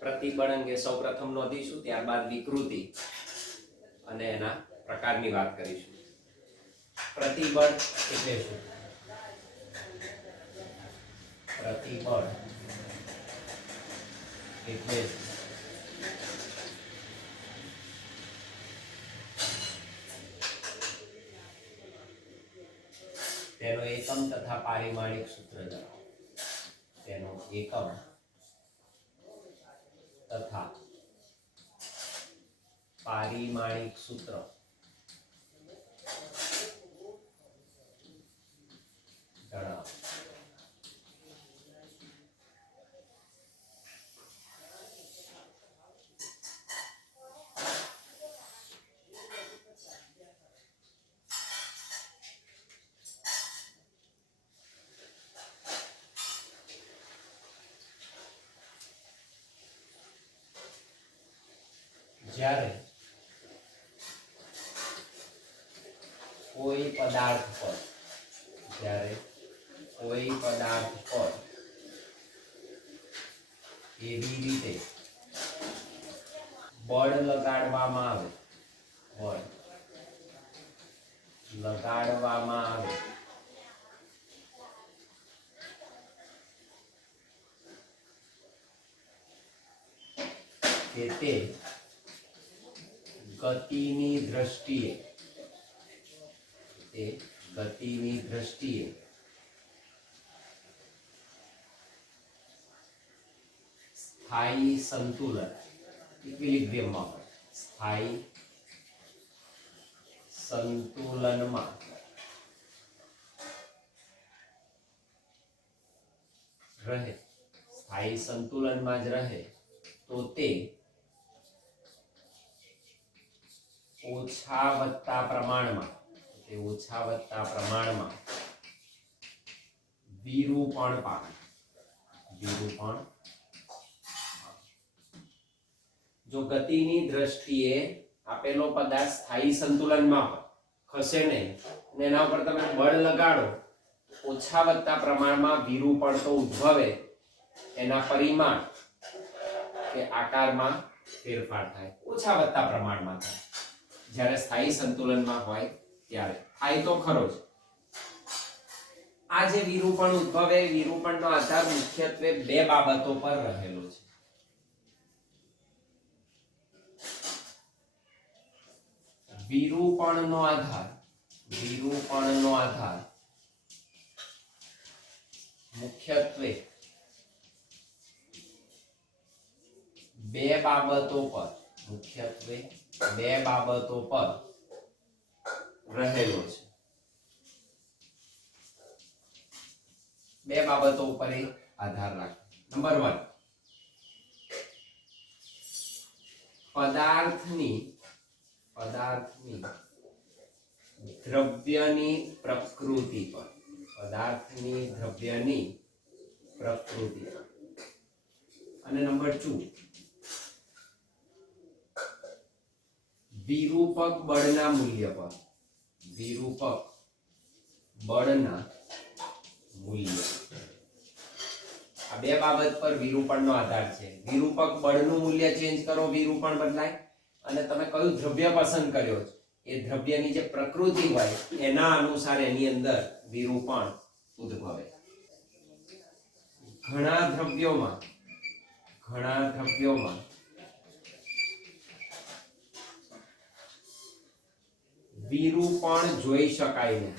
પ્રતિબળ અંગે સૌપ્રથમ નોંધીશું, ત્યારબાદ વિકૃતિ અને એના પ્રકારની વાત કરીશું. પ્રતિબળ એટલે શું? પ્રતિબળ એટલે તેનો એકમ તથા પારિમાણિક સૂત્ર જણાવો. તેનો એકમ તથા પારિમાણિક સૂત્ર જણાવો. જ્યારે કોઈ પદાર્થ પર એવી રીતે બળ લગાડવામાં આવે કે તે ગતિની દ્રષ્ટિએ સ્થાયી સંતુલન ઇક્વિલિબ્રિયમમાં હોય, સ્થાયી સંતુલનમાં રહે, સ્થાયી સંતુલનમાં જ રહે તો તે ઓછા વત્તા પ્રમાણમાં વિરૂપણ પામે. જો ગતિની દ્રષ્ટિએ આપેલો પદાર્થ સ્થાયી સંતુલનમાં હોય, ખસે નહીં, અને એના ઉપર તમે બળ લગાડો, ઓછા વત્તા પ્રમાણમાં વિરૂપણ તો ઉદ્ભવે, એના પરિમાણ કે આકારમાં ફેરફાર થાય, ઓછા વત્તા પ્રમાણમાં થાય. જ્યારે સ્થાયી સંતુલનમાં હોય ત્યારે થાય તો ખરો જ. આ જે વિરૂપણ ઉદ્ભવે, વિરૂપણનો આધાર મુખ્યત્વે બે બાબતો પર રહેલો છે. વિરૂપણનો આધાર મુખ્યત્વે બે બાબતો પર રહેલો છે. બે બાબતો ઉપર આધાર રાખે. નંબર 1, પદાર્થની દ્રવ્યની પ્રકૃતિ પર. અને નંબર 2, વિરૂપક બળના મૂલ્ય પર. આ બે બાબત પર વિરૂપણનો આધાર છે. વિરૂપક બળનું મૂલ્ય ચેન્જ કરો, વિરૂપણ બદલાય. અને તમે કયું દ્રવ્ય પસંદ કર્યો છે, એ દ્રવ્યની જે પ્રકૃતિ હોય એના અનુસાર એની અંદર વિરૂપણ ઉદ્ભવે. ઘણા દ્રવ્યોમાં વિરૂપણ જોઈ શકાય નહીં.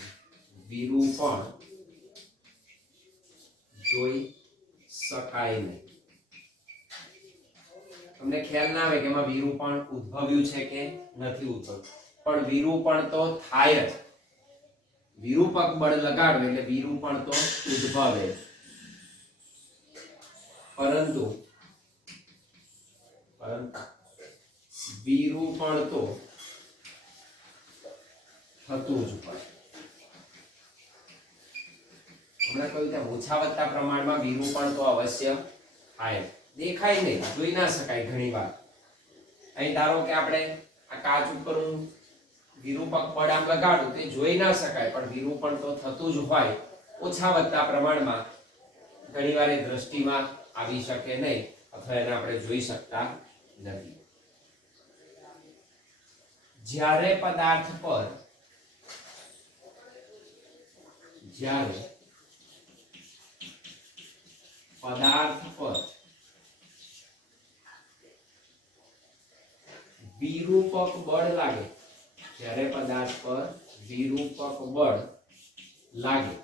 તમને ખ્યાલ ના આવે કે એમાં વિરૂપણ ઉદ્ભવ્યું છે કે નથી ઉદ્ભવ્યું, પણ વિરૂપણ તો થાય જ. વિરૂપક બળ લગાડો એટલે વિરૂપણ તો ઉદ્ભવે, પરંતુ વિરૂપણ તો થતું જ હોય. હમણાં કહ્યું તેમ ઓછા વત્તા પ્રમાણમાં વિરૂપણ તો અવશ્ય થાય. દેખાય નહીં, જોઈ ના શકાય ઘણી વાર. અહીં ધારો કે આપણે આ કાચ ઉપર હું વિરૂપક બળ આમ લગાડું તે જોઈ ના શકાય, પણ વિરૂપણ તો થતું જ હોય ઓછા વધતા પ્રમાણમાં. ઘણીવાર એ દ્રષ્ટિમાં આવી શકે નહીં અથવા એને આપણે જોઈ શકતા નથી. જ્યારે પદાર્થ પર વિરૂપક બળ લાગે, જ્યારે પદાર્થ પર વિરૂપક બળ લાગે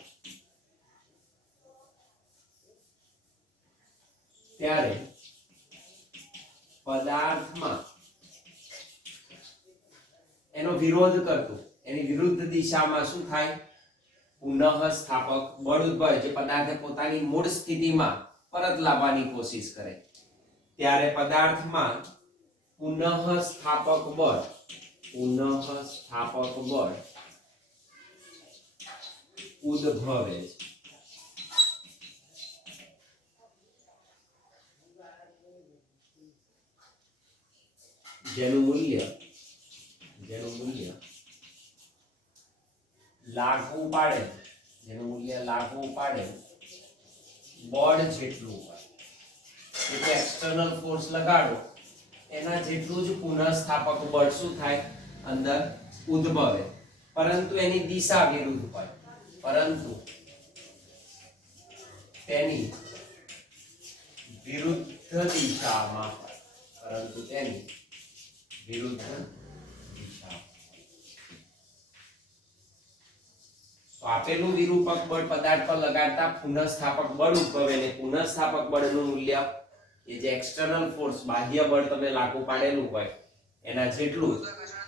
ત્યારે પદાર્થમાં એનો વિરોધ કરતું, એની વિરુદ્ધ દિશામાં શું થાય? પુનઃ સ્થાપક બળ ઉદ્ભવે, જે પદાર્થને પોતાની મૂળ સ્થિતિમાં પરત લાવવાની કોશિશ કરે, ત્યારે પદાર્થમાં પુનઃ સ્થાપક બળ ઉદ્ભવે છે. જેનું મૂલ્ય લાગુ પાડે બળ જેટલું હોય, એટલે એક્સટર્નલ ફોર્સ લગાડો એના જેટલું જ પુનઃસ્થાપક બળ શું થાય? અંદર ઉદ્ભવે, પરંતુ એની દિશા વિરુદ્ધ હોય, પરંતુ તેની વિરુદ્ધ દિશામાં આપેલું વિરૂપક બળ પદાર્થ પર લગાડતા પુનઃસ્થાપક બળ ઉદ્ભવે, ને પુનઃસ્થાપક બળનું મૂલ્ય એ જે એક્સટર્નલ ફોર્સ બાહ્ય બળ તમે લાગુ પાડેલું હોય એના જેટલું,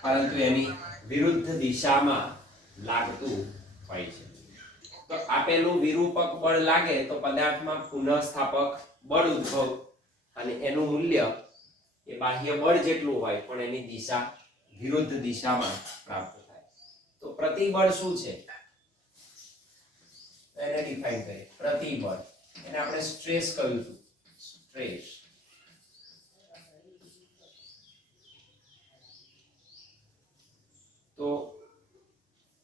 પરંતુ એની વિરુદ્ધ દિશામાં લાગતું હોય છે. તો આપેલું વિરૂપક બળ લાગે તો પદાર્થમાં પુનઃસ્થાપક બળ ઉદ્ભવ, અને એનું મૂલ્ય એ બાહ્ય બળ જેટલું હોય પણ એની દિશા વિરુદ્ધ દિશામાં પ્રાપ્ત થાય. તો પ્રતિબળ શું છે એને ડિફાઇન કરીએ. પ્રતિબળ એને આપણે સ્ટ્રેસ કહ્યું હતું. સ્ટ્રેસ તો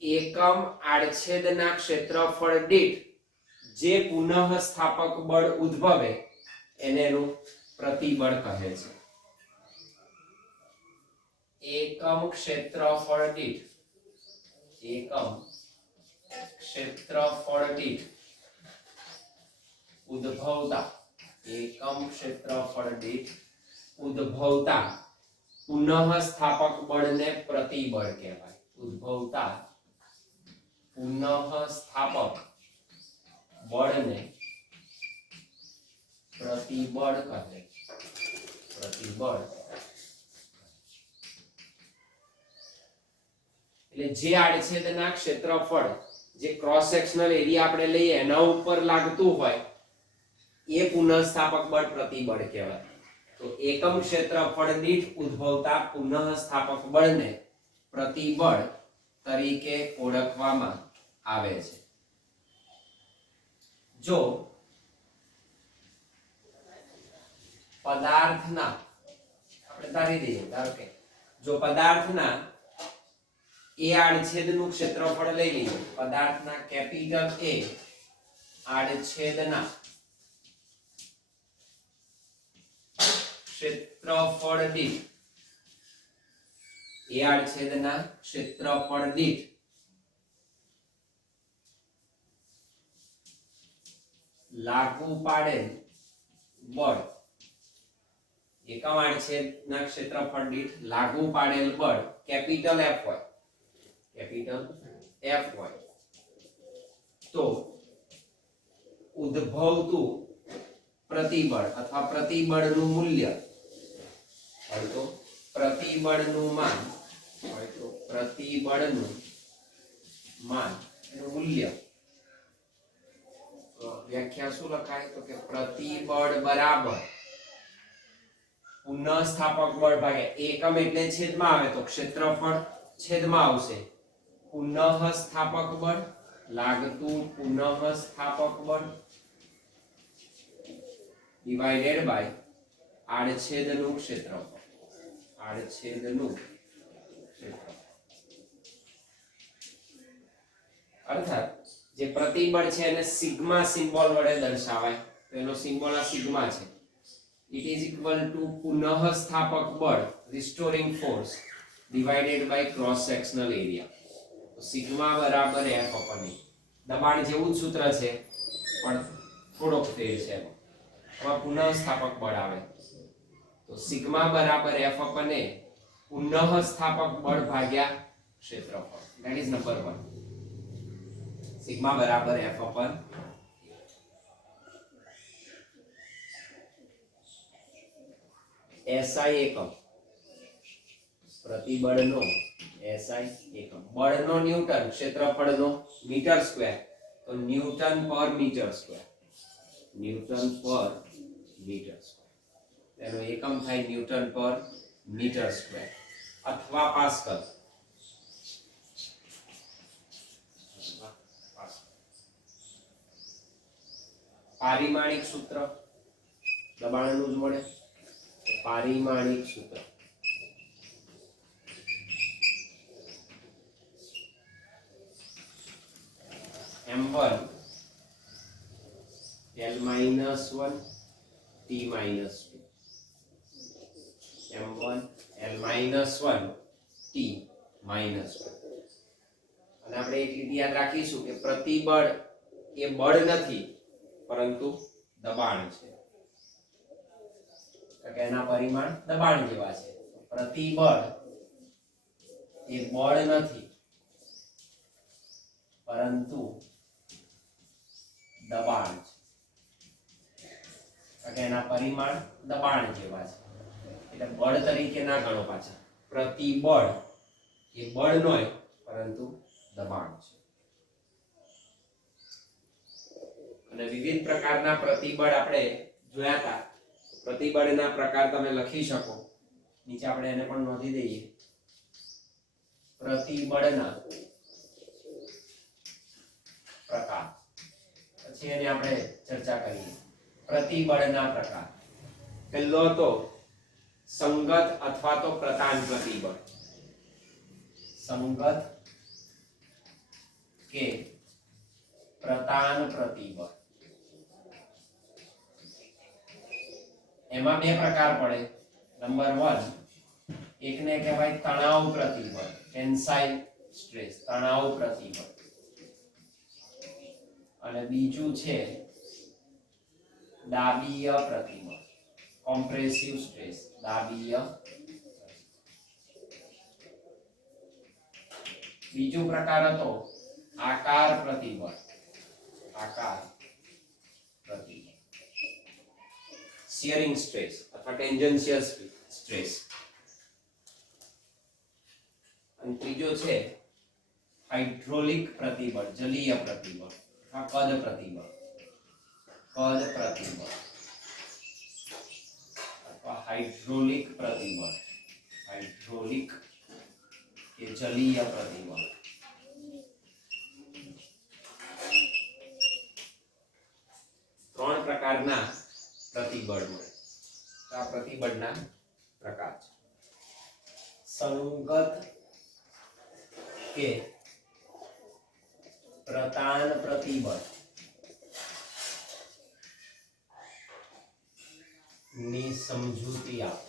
એકમ આડછેદના ક્ષેત્રફળ દીઠ જે પુનઃસ્થાપક બળ ઉદ્ભવે એને એનું પ્રતિબળ કહે છે. એકમ ક્ષેત્રફળ દીઠ ઉદ્ભવતા પુનઃસ્થાપક બળને પ્રતિબળ કહેવાય. ઉદ્ભવતા પુનઃસ્થાપક બળને પ્રતિબળ કહે. પ્રતિબળ એટલે જે આડછેદના ક્ષેત્રફળ, જે ક્રોસ સેક્શનલ એરિયા આપણે લઈએ એના ઉપર લાગતું હોય એ પુનઃસ્થાપક બળ પ્રતિબળ કહેવાય. તો એકમ ક્ષેત્રફળ દીઠ ઉદ્ભવતા પુનઃસ્થાપક બળને પ્રતિબળ તરીકે ઓળખવામાં આવે છે. જો પદાર્થના, આપણે ધારી દઈએ, ધારો કે જો પદાર્થના એ આડછેદનું ક્ષેત્રફળ લઈ લઈએ, પદાર્થના કેપિટલ એ આડછેદના ક્ષેત્રફળ દીઠ, એ આડછેદના ક્ષેત્રફળ દીઠ લાગુ પાડેલ બળ, એકમ આડછેદના ક્ષેત્રફળ દીઠ લાગુ પાડેલ બળ કેપિટલ F હોય, તો ઉદ્ભવતું પ્રતિબળ અથવા પ્રતિબળનું મૂલ્ય હોય તો પ્રતિબળનું માન એનું મૂલ્ય વ્યાખ્યા શું લખાય? તો કે પ્રતિબળ બરાબર પુનઃસ્થાપક બળ ભાગ્યા એકમ એટલે છેદમાં આવે તો ક્ષેત્રફળ છેદમાં આવશે, પુનઃસ્થાપક બળ લાગતું પુનઃસ્થાપક બળ ડિવાઇડેડ બાય આડછેદનું ક્ષેત્રફળ. અર્થાત જે પ્રતિબળ છે એને સિગ્મા સિમ્બોલ વડે દર્શાવાય તો એનો સિમ્બોલ આ સિગ્મા છે. ઇટ ઇઝ ઇક્વલ ટુ પુનઃસ્થાપક બળ restoring force divided by cross sectional area. તો સિગ્મા બરાબર F અપોન E. દબાણ જેવું જ સૂત્ર છે પણ થોડોક ફેર છે. આમાં પુનઃસ્થાપક બળ આવે તો સિગ્મા બરાબર F અપોન E પુનઃસ્થાપક બળ ભાગ્યા ક્ષેત્રફળ. That is number 1. સિગ્મા બરાબર F અપોન SI એકમ પ્રતિબળનો SI એકમ બળનો ન્યૂટન ક્ષેત્રફળનો મીટર સ્ક્વેર તો ન્યૂટન પર મીટર સ્ક્વેર ન્યૂટન પર મીટર સ્ક્વેર તેનો એકમ થાય ન્યૂટન પર મીટર સ્ક્વેર અથવા પાસ્કલ. પારિમાણિક સૂત્ર દબાણનું જ મળે. પારિમાણિક સૂત્ર m1 L-1 T-2 m1 L-1 T-2 અને આપણે એક લીટી યાદ રાખીશું કે પ્રતિબળ એ બળ નથી પરંતુ દબાણ છે. કે એના પરિમાણ દબાણ જેવા છે. પ્રતિબળ એ બળ નથી પરંતુ દબાણ છે. કે એના પરિમાણ દબાણ જેવા છે. એટલે બળ તરીકે ના ગણો પાછા. પ્રતિબળ એ બળ નોય પરંતુ દબાણ છે. અને વિવિધ પ્રકારના પ્રતિબળ આપણે જોયા હતા. પ્રતિબળના પ્રકાર તમે લખી શકો. નીચે આપણે એને પણ નોંધી દઈએ. પ્રતિબળના પ્રકાર પછી એની આપણે ચર્ચા કરીએ. પ્રતિબળના પ્રકાર પહેલો તો સંગત અથવા તો પ્રતાન પ્રતિબળ. સંગત કે પ્રતાન પ્રતિબળ એમાં બે પ્રકાર પડે. નંબર 1 એકને કહેવાય તણાવ પ્રતિબળ ટેન્સાઇલ સ્ટ્રેસ તણાવ પ્રતિબળ અને બીજું છે દાબીય પ્રતિબળ કોમ્પ્રેસિવ સ્ટ્રેસ દાબીય. બીજું પ્રકાર હતો આકાર પ્રતિબળ આકાર પ્રતિબળ શિયરિંગ સ્ટ્રેસ અથવા ટેન્જન્શિયલ સ્ટ્રેસ. અને ત્રીજો છે હાઇડ્રોલિક પ્રતિબળ જલીય પ્રતિબળ અથવા કદ પ્રતિબળ અથવા હાઇડ્રોલિક પ્રતિબળ હાઇડ્રોલિક કે જલીય પ્રતિબળ. ત્રણ પ્રકારના પ્રતિબળ મળે. આ પ્રતિબળના પ્રકાર છે. સંગત કે પ્રતાન પ્રતિબળ ની સમજૂતી આપો.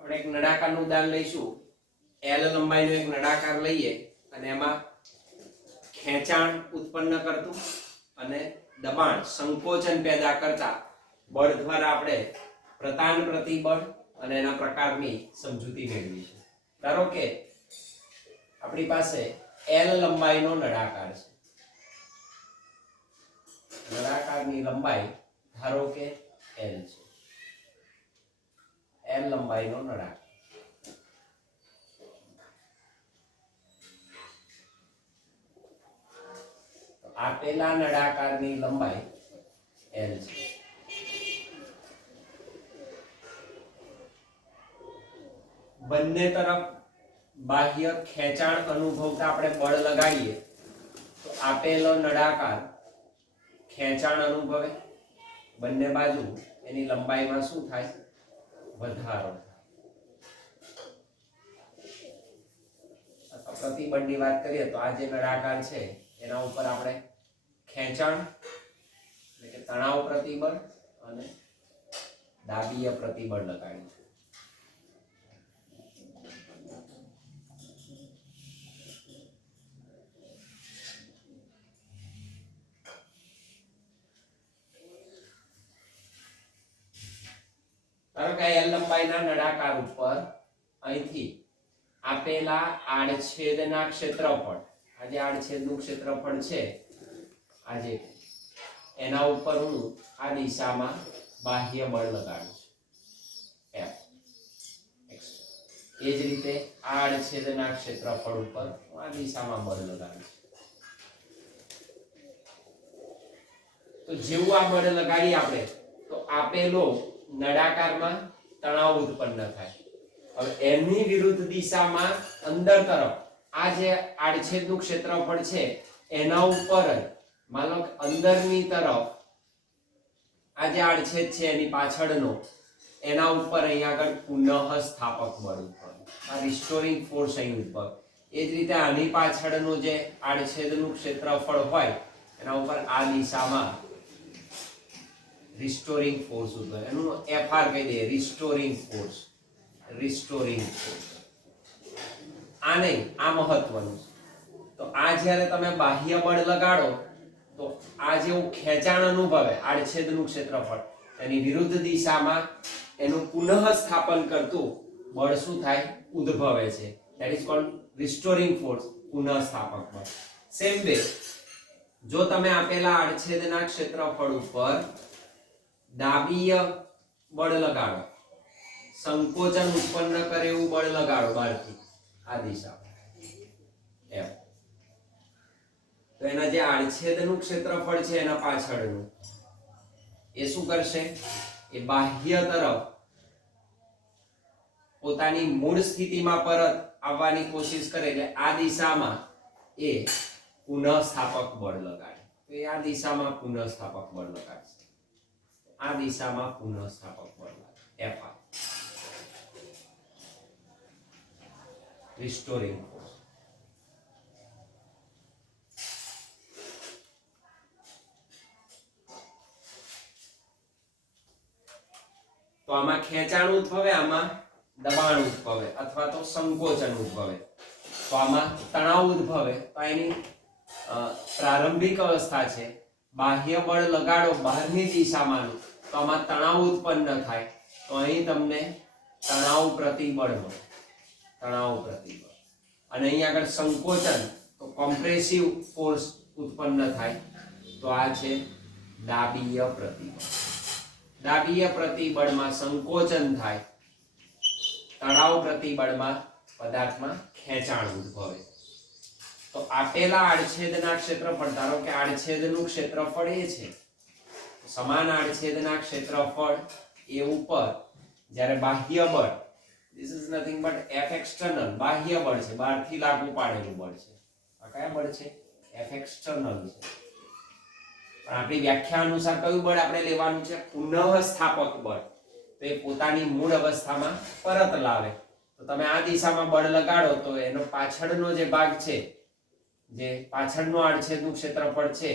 આપણે એક નળાકારનું ઉદાહરણ લઈશું. L લંબાઈનો એક નળાકાર લઈએ અને એમાં ખેંચાણ ઉત્પન્ન કરતું અને દબાણ સંકોચન પેદા કરતા બળ દ્વારા આપણે પ્રતાન પ્રતિબળ અને એના પ્રકારની સમજૂતી મેળવી છે. ધારો કે આપણી પાસે L લંબાઈનો નળાકાર છે. નળાકારની લંબાઈ ધારો કે L છે. L લંબાઈનો નળાકાર. આપેલા નળાકારની લંબાઈ L છે. બંને તરફ બાહ્ય ખેંચાણ અનુભવતા આપણે બળ લગાડીએ તો આપેલો નળાકાર ખેંચાણ અનુભવે. બંને બાજુ એની લંબાઈમાં શું થાય વધારો. પ્રતિબળની વાત કરીએ તો આ જે નળાકાર છે એના ઉપર આપણે ખેંચાણ એટલે કે તણાવ પ્રતિબળ અને દાબીય પ્રતિબળ લગાડ્યું. ધારો કે L લંબાઈના નળાકાર ઉપર અહીંથી આપેલા આડછેદના ક્ષેત્રફળ, આ જે આડછેદનું ક્ષેત્રફળ છે આજે એના ઉપર હું આ દિશામાં બાહ્ય બળ લગાડું છું F. એ જ રીતે આ આડછેદના ક્ષેત્રફળ ઉપર હું આ દિશામાં બળ લગાડું છું. તો જેવું આ બળ લગાડી આપણે તો આપેલો નળાકારમાં તણાવ ઉત્પન્ન થાય. હવે એની વિરુદ્ધ દિશામાં અંદર તરફ આ જે આડછેદનું ક્ષેત્રફળ છે એના ઉપર જ માનો કે અંદરની તરફ આ જે આડછેદ છે એની પાછળનો એના ઉપર અહીંયા આગળ પુનઃ સ્થાપક બળ ઉત્પન્ન, આ રિસ્ટોરિંગ ફોર્સ અહીં ઉત્પન્ન. એ જ રીતે આની પાછળનું જે આડછેદનું ક્ષેત્રફળ હોય એના ઉપર આ દિશામાં રિસ્ટોરિંગ ફોર્સ ઉત્પન્ન, એનું FR કહી દે, રિસ્ટોરિંગ ફોર્સ. રિસ્ટોરિંગ ફોર્સ આ નહીં, આ મહત્વનું. તો આ જ્યારે તમે બાહ્ય બળ લગાડો તો આ જેવું ખેંચાણ અનુભવે આડછેદનું ક્ષેત્રફળ એની વિરુદ્ધ દિશામાં એનું પુનઃ સ્થાપન કરતું બળ શું થાય? ઉદ્ભવે છે. That is called restoring force, પુનઃ સ્થાપક બળ. સેમ વે જો તમે આપેલા આડછેદના ક્ષેત્રફળ ઉપર દાબીય બળ લગાડો, સંકોચન ઉત્પન્ન કરે એવું બળ લગાડો બહારથી આ દિશામાં F, તો એના જે આડછેદનું ક્ષેત્રફળ છે એના પાછળનું એ શું કરશે? એ બાહ્ય તરફ પોતાની મૂળ સ્થિતિમાં પરત આવવાની કોશિશ કરે એટલે આ દિશામાં એ પુનઃ સ્થાપક બળ લગાડે. તો એ આ દિશામાં પુનઃ સ્થાપક બળ લગાડશે, આ દિશામાં પુનઃ સ્થાપક બળ લાગે FR, રિસ્ટોરિંગ ફોર્સ. તો આમાં ખેંચાણ ઉદ્ભવે, આમાં દબાણ ઉદ્ભવે અથવા તો સંકોચન ઉદ્ભવે. તો આમાં તણાવ ઉદ્ભવે તો એની પ્રારંભિક અવસ્થા છે બાહ્ય બળ લગાડો બહારની દિશામાં તો આમાં તણાવ ઉત્પન્ન થાય તો અહીં તમને તણાવ પ્રતિબળ મળે, તણાવ પ્રતિબળ. અને અહીં આગળ સંકોચન તો કોમ્પ્રેસિવ ફોર્સ ઉત્પન્ન થાય તો આ છે દાબીય પ્રતિબળ. દાબીય પ્રતિબળમાં સંકોચન થાય, તણાવ પ્રતિબળમાં પદાર્થમાં ખેંચાણ ઉદ્ભવે. તો આપેલા આડછેદના ક્ષેત્રફળ, ધારો કે આડછેદનું ક્ષેત્રફળ એ છે, સમાન આડછેદના ક્ષેત્રફળ એ ઉપર જ્યારે બાહ્ય બળ, this is nothing but F external, બાહ્ય બળ છે, બહારથી લાગુ પાડેલું બળ છે. આ કયા બળ છે? F external છે. પણ આપણી વ્યાખ્યા અનુસાર કયું બળ આપણે લેવાનું છે? પુનઃ સ્થાપક બળ. તો એ પોતાની મૂળ અવસ્થામાં પરત લાવે. તો તમે આ દિશામાં બળ લગાડો તો એનો પાછળનો જે ભાગ છે, જે પાછળનો આડછેદનું ક્ષેત્રફળ છે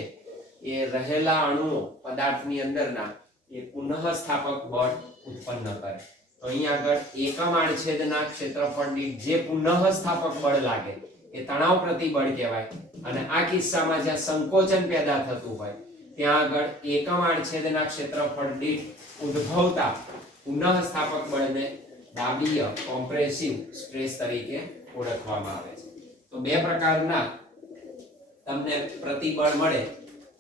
એ રહેલા અણુઓ પદાર્થની અંદરના એ પુનઃ સ્થાપક બળ ઉત્પન્ન કરે. તો અહીં આગળ એકમ આડછેદના ક્ષેત્રફળની જે પુનઃ સ્થાપક બળ લાગે એ તણાવ પ્રતિબળ કહેવાય. અને આ કિસ્સામાં જ્યાં સંકોચન પેદા થતું હોય ત્યાં આગળ એકમ આડછેદના ક્ષેત્રફળ દીઠ ઉદ્ભવતા પુનઃ સ્થાપક બળને દાબીય કોમ્પ્રેસિવ સ્ટ્રેસ તરીકે ઓળખવામાં આવે છે. તો બે પ્રકારના તમને પ્રતિબળ મળે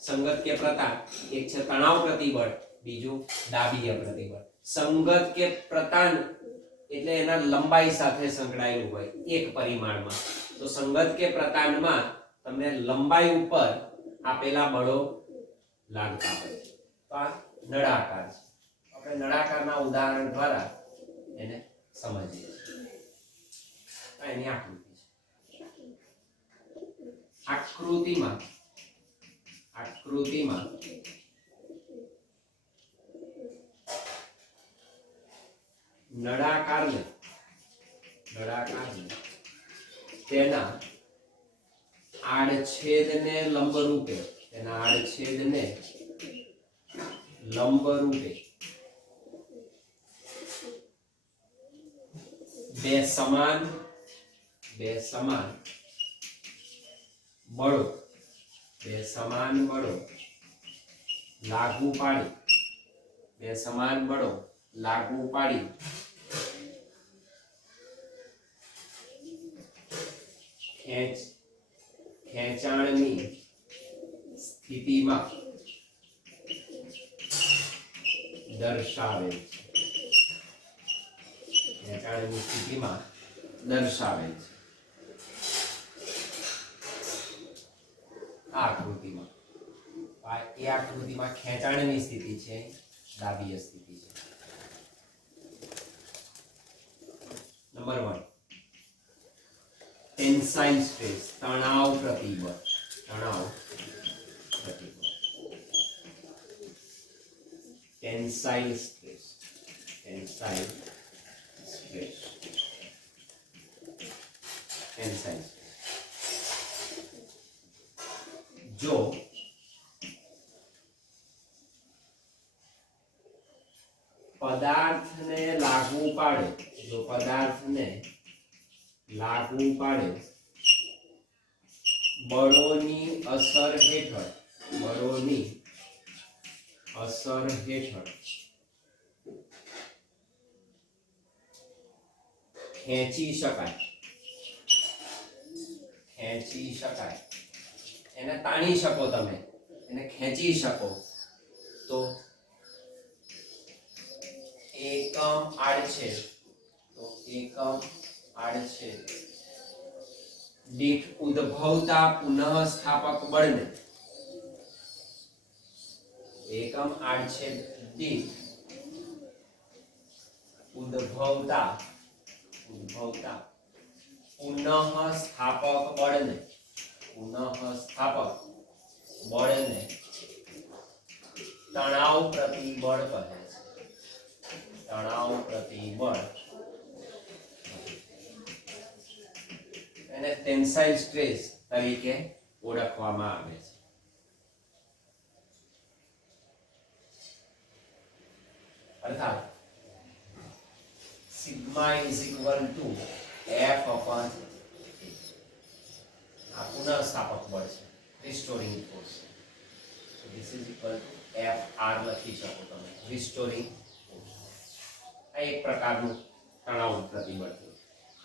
સંગત કે પ્રતાન. એક છે તણાવ પ્રતિબળ, બીજું દાબીય પ્રતિબળ. સંગત કે પ્રતાન એટલે એના લંબાઈ સાથે સંકળાયેલું હોય એક પરિમાણમાં. તો સંગત કે પ્રતાનમાં તમને લંબાઈ ઉપર આપેલા બળો લાગતા હોય. તો આ નળાકાર છે. આપણે નળાકારના ઉદાહરણ દ્વારા એને સમજીએ છીએ. એની આકૃતિ છે. આકૃતિમાં નળાકારને તેના આડછેદને લંબરૂપે, તેના આડછેદને લંબરૂપે બે સમાન બળો લાગુ પાડી ખેંચાણની સ્થિતિમાં દર્શાવે છે. આકૃતિમાં ખેંચાણની સ્થિતિ છે, દાબીય સ્થિતિ છે. નંબર 1 ટેન્સાઇલ સ્ટ્રેસ, તણાવ પ્રતિબળ. ટેન્સાઇલ સ્ટ્રેસ જો પદાર્થને લાગુ પાડે બળોની અસર હેઠળ ખેંચી શકાય, એને તાણી શકો, તમે એને ખેંચી શકો, તો એકમ આડછેદ દીઠ ઉદ્ભવતા પુનઃસ્થાપક બળને એકમ આડછેદ દીઠ ઉદ્ભવતા પુનઃસ્થાપક બળને તણાવ પ્રતિબળ કહે છે. એને ટેન્સાઇલ સ્ટ્રેસ તરીકે ઓળખવામાં આવે છે. અર્થાત sigma is equal to F upon આ પુનઃસ્થાપક બળ છે, restoring force. So this is equal to FR લખી શકો તમે, રિસ્ટોરિંગ ફોર્સ. આ એક પ્રકારનું તણાવ પ્રતિબળ છે.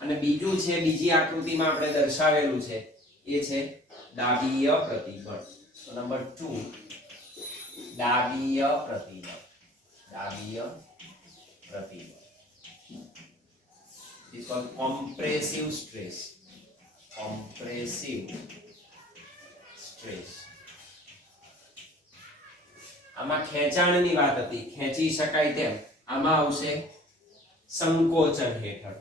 અને બીજું છે, બીજી આકૃતિમાં આપણે દર્શાવેલું છે, એ છે દાબીય પ્રતિબળ. તો number 2 દાબીય પ્રતિબળ. This called compressive stress. આમાં ખેંચાણની વાત હતી, ખેંચી શકાય તેમ. આમાં આવશે સંકોચન હેઠળ.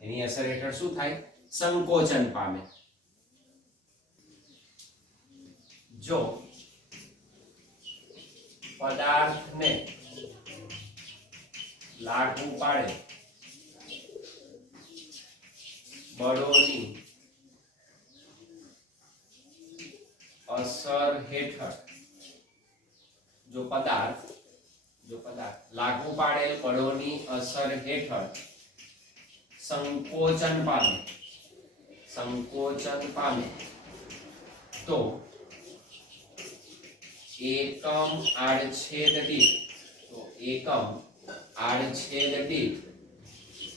એની અસર હેઠળ શું થાય? સંકોચન પામે. જો પદાર્થને લાગુ પાડે બળોની અસર હેઠળ, જો પદાર્થ લાગુ પાડેલ બળોની અસર હેઠળ સંકોચન પામે તો એકમ આડછેદ દીઠ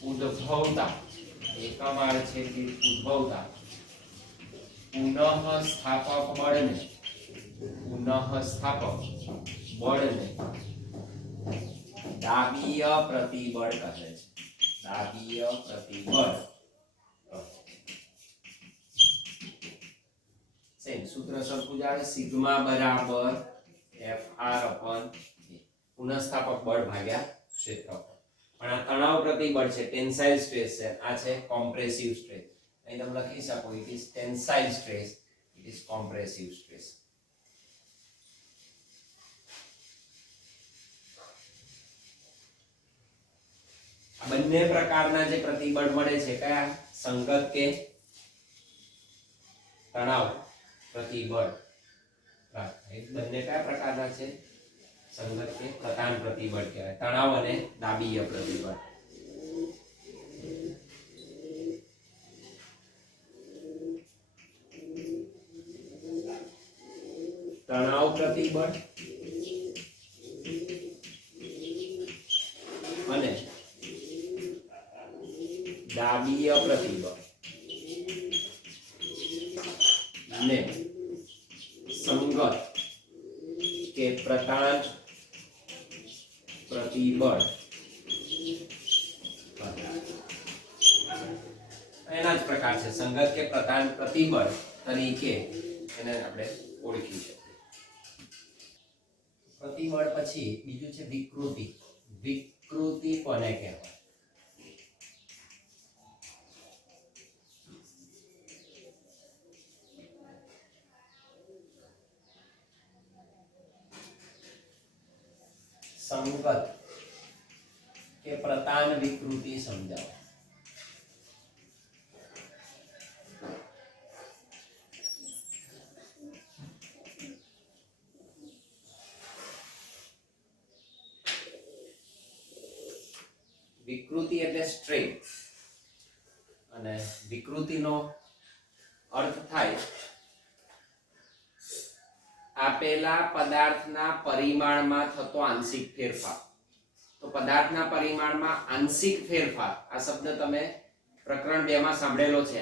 ઉદ્ભવતા પુનઃસ્થાપક બળને દાબીય પ્રતિબળ કહે છે. સૂત્ર સરખું જ આવે, સિગ્મા બરાબર FR અપોન પુનઃસ્થાપક બળ ભાગ્યા ક્ષેત્રફળ. પણ આ તણાવ પ્રતિબળ છે, ટેન્સાઇલ સ્ટ્રેસ છે, આ છે કોમ્પ્રેસિવ સ્ટ્રેસ. અહીં તમે લખી શકો, it is tensile stress, it is compressive stress. આ બંને પ્રકારના જે પ્રતિબળ મળે છે, કયા? સંગત કે તણાવ પ્રતિબળ પ્રાપ્ત થાય. બંને કયા પ્રકારના છે? સંગત કે પ્રતાન પ્રતિબળ કહેવાય. તણાવ અને દાબીય પ્રતિબળ. તણાવ પ્રતિબળ અને દાબીય પ્રતિબળ ને સંગત કે પ્રતાન પ્રતિબળ એના જ પ્રકાર છે. સંગત કે પ્રતાન પ્રતિબળ તરીકે એને આપણે ઓળખી શકીએ. પ્રતિબળ પછી બીજું છે વિકૃતિ. વિકૃતિ કોને કહેવાય? સંગત કે પ્રતાન વિકૃતિ સમજાવો. વિકૃતિ એટલે સ્ટ્રેન્થ અને વિકૃતિનો અર્થ થાય આપેલા પદાર્થના પરિમાણમાં થતો આંશિક ફેરફાર. તો પદાર્થના પરિમાણમાં આંશિક ફેરફાર, આ શબ્દ તમે પ્રકરણ 2 માં સાંભળેલો છે.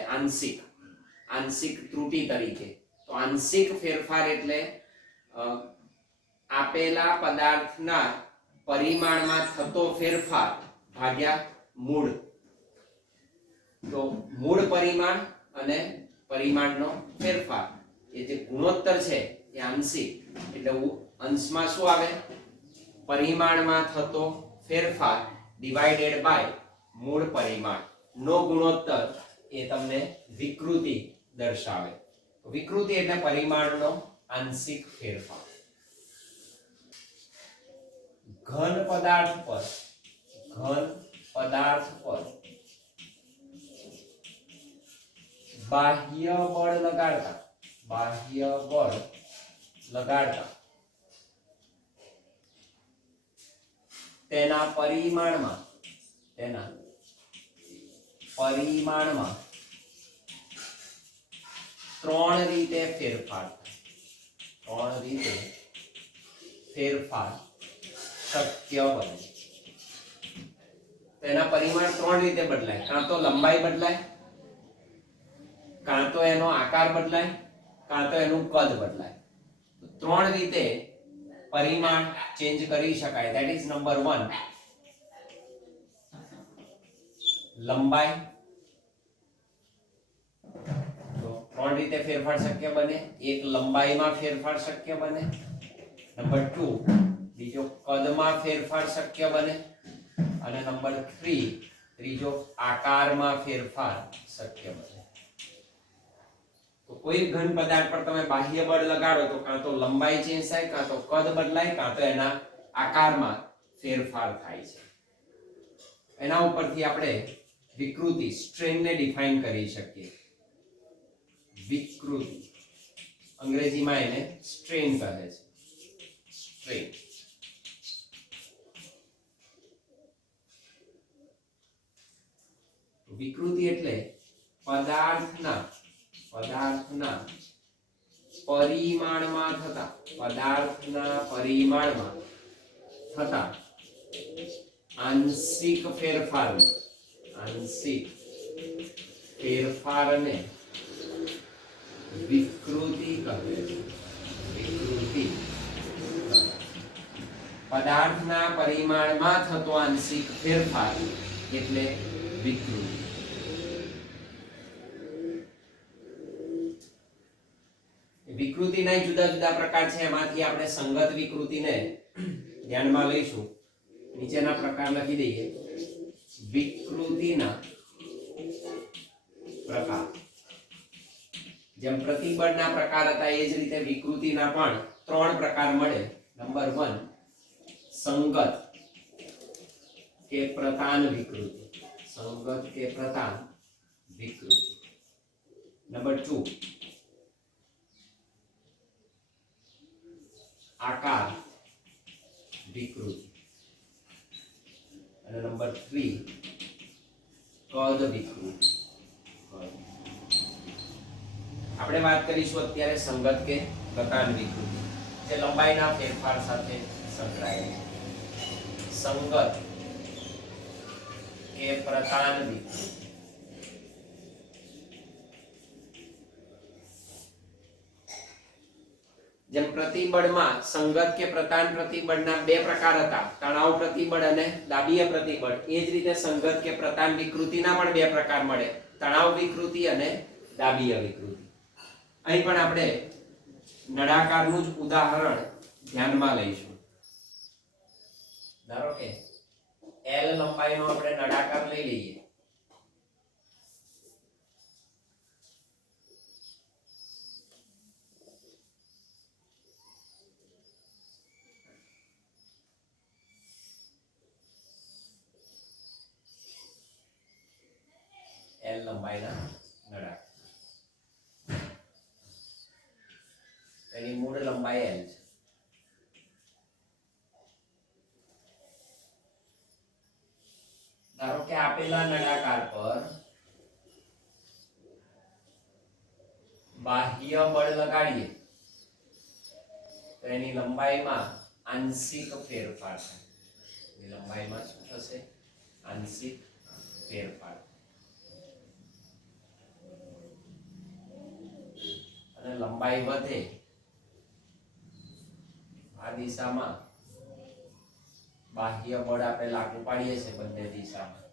આંશિક ત્રુટિ તરીકે. તો આંશિક ફેરફાર એટલે આપેલા પદાર્થના પરિમાણમાં થતો ફેરફાર ભાગ્યા મૂળ. તો મૂળ પરિમાણ અને પરિમાણનો ફેરફાર, એ જે ગુણોત્તર છે એ આંશિક એટલે અંશમાં શું આવે? પરિમાણમાં થતો ફેરફાર ડિવાઇડેડ બાય મૂળ પરિમાણ નો ગુણોત્તર એ તમને વિકૃતિ દર્શાવે. વિકૃતિ એટલે પરિમાણનો આંશિક ફેરફાર. ઘન પદાર્થ પર બાહ્ય બળ લગાડતા તેના પરિમાણમાં ત્રણ રીતે ફેરફાર શક્ય બને. તેના પરિમાણ ત્રણ રીતે બદલાય. કાં તો લંબાઈ બદલાય, કાં તો એનો આકાર બદલાય, કાં તો એનું કદ બદલાય. ત્રણ રીતે પરિમાણ ચેન્જ કરી શકાય. ધેટ ઇઝ નંબર 1 લંબાઈ. તો ત્રણ રીતે ફેરફાર શક્ય બને. એક લંબાઈમાં ફેરફાર શક્ય બને. નંબર 2 બીજો કદમાં ફેરફાર શક્ય બને. અને નંબર 3 ત્રીજો આકારમાં ફેરફાર શક્ય બને. તો કોઈ ઘન પદાર્થ પર તમે બાહ્ય બળ લગાડો તો કાં તો લંબાઈ ચેન્જ થાય, કાં તો કદ બદલાય, કાં તો એના આકારમાં ફેરફાર થાય છે. એના ઉપરથી આપણે વિકૃતિ સ્ટ્રેન ને ડિફાઇન કરી શકીએ. વિકૃતિ અંગ્રેજીમાં એને સ્ટ્રેન કહે છે. સ્ટ્રેન. વિકૃતિ એટલે પદાર્થના પરિમાણમાં થતા આંશિક ફેરફારને વિકૃતિ કહે છે. વિકૃતિ પદાર્થના પરિમાણમાં થતો આંશિક ફેરફાર એટલે વિકૃતિ. વિકૃતિના જુદા જુદા પ્રકાર છે. એમાંથી આપણે સંગત વિકૃતિને ધ્યાનમાં લઈશું. નીચેના પ્રકાર લખી દઈએ. વિકૃતિના પ્રકાર. જેમ પ્રતિબળના પ્રકાર હતા એ જ રીતે વિકૃતિના પણ 3 પ્રકાર મળે. નંબર 1 સંગત કે પ્રતાન વિકૃતિ. નંબર 2 આકાર વિકૃતિ અને નંબર 3 કદ વિકૃતિ. આપણે વાત કરીશું અત્યારે સંગત કે પ્રતાન વિકૃતિ જે લંબાઈના ફેરફાર સાથે સંકળાયેલી છે. સંગત કે પ્રતાન વિકૃતિ. જેમ પ્રતિબળમાં સંગત કે પ્રતાન પ્રતિબળના બે પ્રકાર હતા, તણાવ પ્રતિબળ અને દાબીય પ્રતિબળ. એ જ રીતે સંગત કે પ્રતાન વિકૃતિના પણ બે પ્રકાર મળે, તણાવ વિકૃતિ અને દાબીય વિકૃતિ. અહીં પણ આપણે નળાકારનું જ ઉદાહરણ ધ્યાનમાં લઈશું. ધારો કે L લંબાઈનો આપણે નળાકાર લઈ લઈએ. L લંબાઈના નળાકાર, એની મૂળ લંબાઈ L છે. ધારો કે આપેલા નળાકાર પર બાહ્ય બળ લગાડીએ તો એની લંબાઈમાં આંશિક ફેરફાર થાય. એની લંબાઈમાં શું થશે? આંશિક ફેરફાર. અને લંબાઈ વધે આ દિશામાં બાહ્ય બળ આપણે લાગુ પાડીએ છીએ બંને દિશામાં,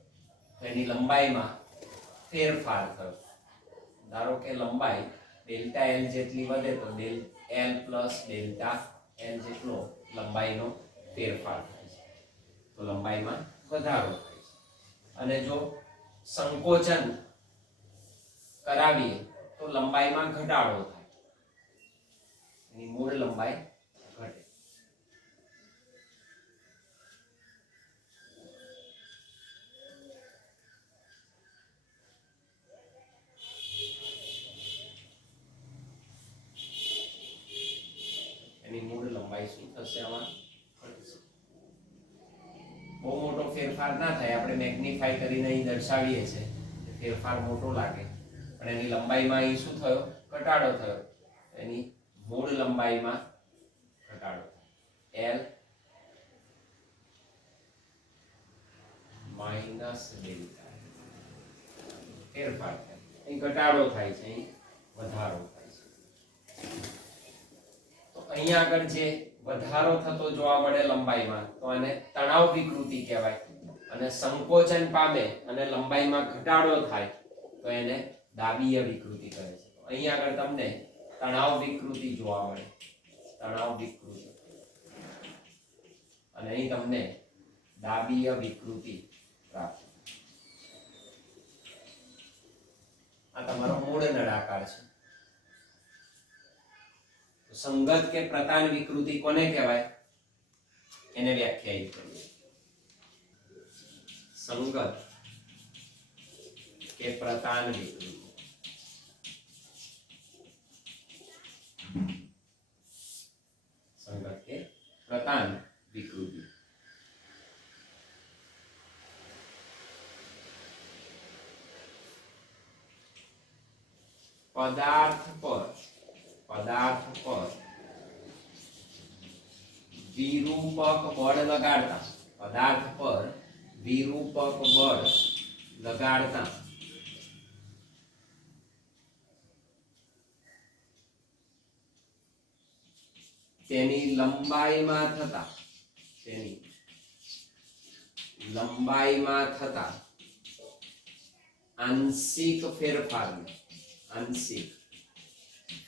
એની લંબાઈમાં ફેરફાર થયો. ધારો કે લંબાઈ ડેલ્ટા એલ જેટલી વધે તો એલ પ્લસ ડેલ્ટા એલ જેટલો લંબાઈનો ફેરફાર થાય છે, તો લંબાઈમાં વધારો થાય છે. અને જો સંકોચન કરાવીએ તો લંબાઈમાં ઘટાડો થાય, એની મૂળ લંબાઈ ઘટે. એની મૂળ લંબાઈ શું થશે? આમાં ઘટશે. બહુ મોટો ફેરફાર ના થાય, આપણે મેગ્નિફાઈ કરીને અહીં દર્શાવીએ છીએ, ફેરફાર મોટો લાગે પણ એની લંબાઈમાં અહીં શું થયો? ઘટાડો થયો. એની મૂળ લંબાઈમાં ઘટાડો થાય. L માઈનસ ડેલ્ટા ફેરફાર થાય. અહીં ઘટાડો થાય છે, અહીં વધારો થાય છે. તો અહીંયા આગળ જે વધારો થતો જોવા મળે લંબાઈમાં, તો આને તણાવ વિકૃતિ કહેવાય. અને સંકોચન પામે અને લંબાઈમાં ઘટાડો થાય તો એને દાબીય વિકૃતિ કહે છે. તો અહીંયા આગળ તમને તણાવ વિકૃતિ જોવા મળે, તણાવ વિકૃતિ, અને અહીં તમને દાબીય વિકૃતિ પ્રાપ્ત. આ તમારો મૂળ નળાકાર છે. સંગત કે પ્રતાન વિકૃતિ કોને કહેવાય? એને વ્યાખ્યાયિત કરીએ. સંગત કે પ્રતાન વિકૃતિ. સંગત કે પ્રતાન વિકૃતિ. પદાર્થ પર વિરૂપક બળ લગાડતા, પદાર્થ પર વિરૂપક બળ લગાડતા તેની લંબાઈમાં થતા આંશિક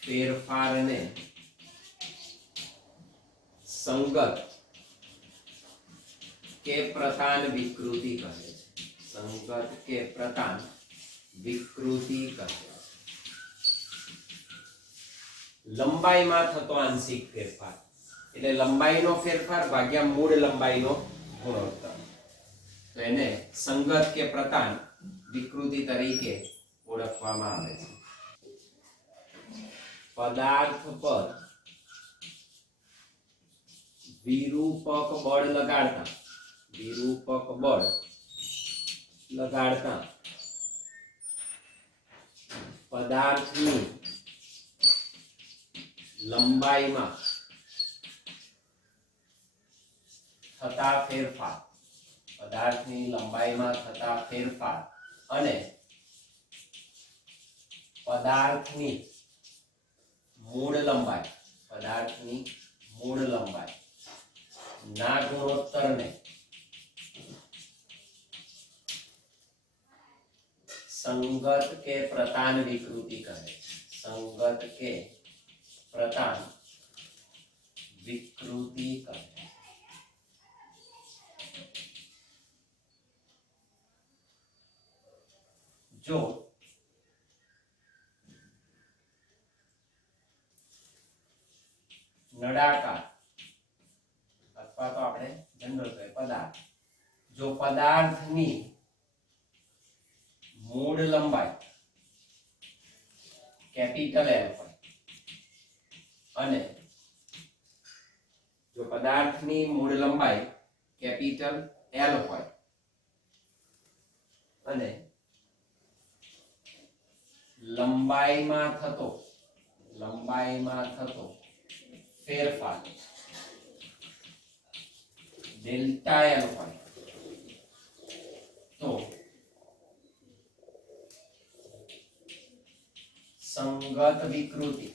ફેરફારને સંગત કે પ્રતાન વિકૃતિ કહે છે. સંગત કે પ્રતાન વિકૃતિ કહે છે. લંબાઈમાં થતો આંશિક ફેરફાર એટલે લંબાઈનો ફેરફાર ભાગ્યા મૂળ લંબાઈનો ગુણોત્તર, તો એને સંગત કે પ્રતાન વિકૃતિ તરીકે ઓળખવામાં આવે છે. પદાર્થ પર વિરૂપક બળ લગાડતા પદાર્થની લંબાઈમાં થતા ફેરફાર અને પદાર્થની મૂળ લંબાઈ ના ગુણોત્તરને સંગત કે પ્રતાન વિકૃતિ કહે જો નળાકાર અથવા તો આપણે જનરલ કહે પદાર્થ, જો પદાર્થની મૂળ લંબાઈ કેપિટલ L હોય અને જો પદાર્થની મૂળ લંબાઈ કેપિટલ L હોય અને લંબાઈમાં થતો ફેરફાર ડેલ્ટા L હોય તો સંગત વિકૃતિ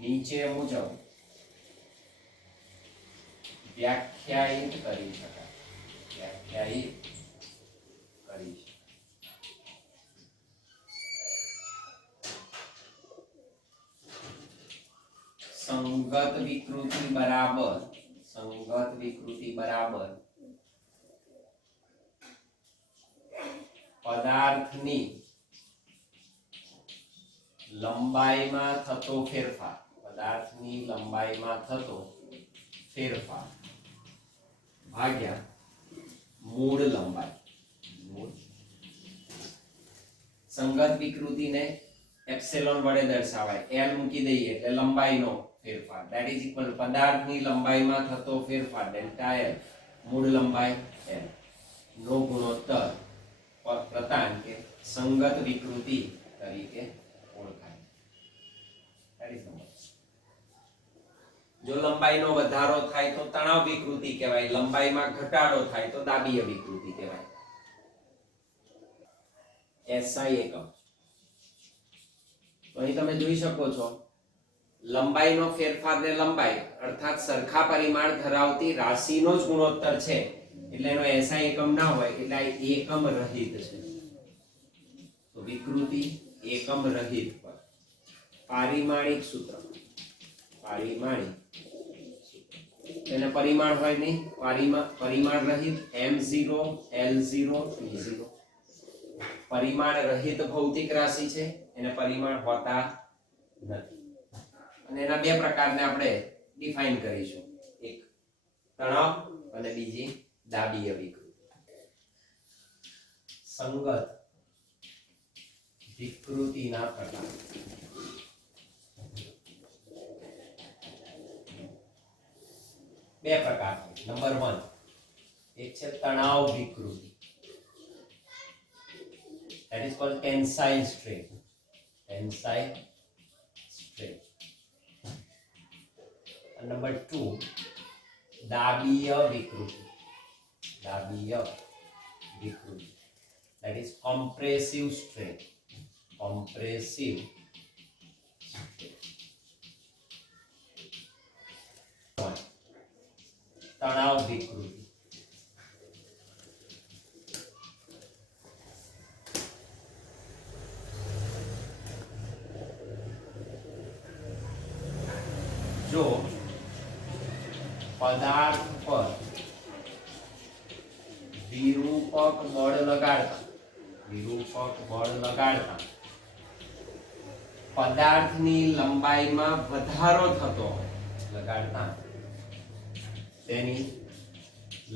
નીચે મુજબ વ્યાખ્યાયિત કરી શકાય. સંગત વિકૃતિ બરાબર પદાર્થની લંબાઈમાં થતો ફેરફાર ભાગ્યા મૂળ લંબાઈ. સંગત વિકૃતિને એપ્સિલોન વડે દર્શાવાય. L મૂકી દઈએ એટલે લંબાઈનો ફેરફાર, that is equal પદાર્થની લંબાઈમાં થતો ફેરફાર ડેલ્ટા L મૂળ લંબાઈ L નો ગુણોત્તર પ્રતાન કે સંગત વિકૃતિ તરીકે ઓળખાય. That is number. જો લંબાઈનો વધારો થાય તો તણાવ વિકૃતિ કહેવાય, લંબાઈમાં ઘટાડો થાય તો દાબીય વિકૃતિ કહેવાય. SI એકમ તો અહીં તમે જોઈ શકો છો લંબાઈનો ફેરફાર ને લંબાઈ અર્થાત સરખા પરિમાણ ધરાવતી રાશિનો જ ગુણોત્તર છે એટલે એનો SI એકમ ના હોય એટલે આ એકમ રહિત છે. તો વિકૃતિ એકમ રહિત પર પારિમાણિક સૂત્ર એને પરિમાણ હોય નહીં, પરિમાણ રહિત M0 L0 T0 પરિમાણ રહિત ભૌતિક રાશિ છે, એને પરિમાણ હોતા નથી. અને એના બે પ્રકારને આપણે ડિફાઇન કરીશું, એક તણાવ અને બીજી દાબીય વિકૃતિ. સંગત વિકૃતિના પ્રકાર. બે પ્રકાર. નંબર 1 એક છે તણાવ વિકૃતિ, that is called tensile strain. And number 2 દાબીય વિકૃતિ, that is compressive strain. તણાવ વિકૃતિ. જો પદાર્થ પર વિરૂપક બળ લગાડતા પદાર્થની લંબાઈમાં વધારો થતો હોય, તેની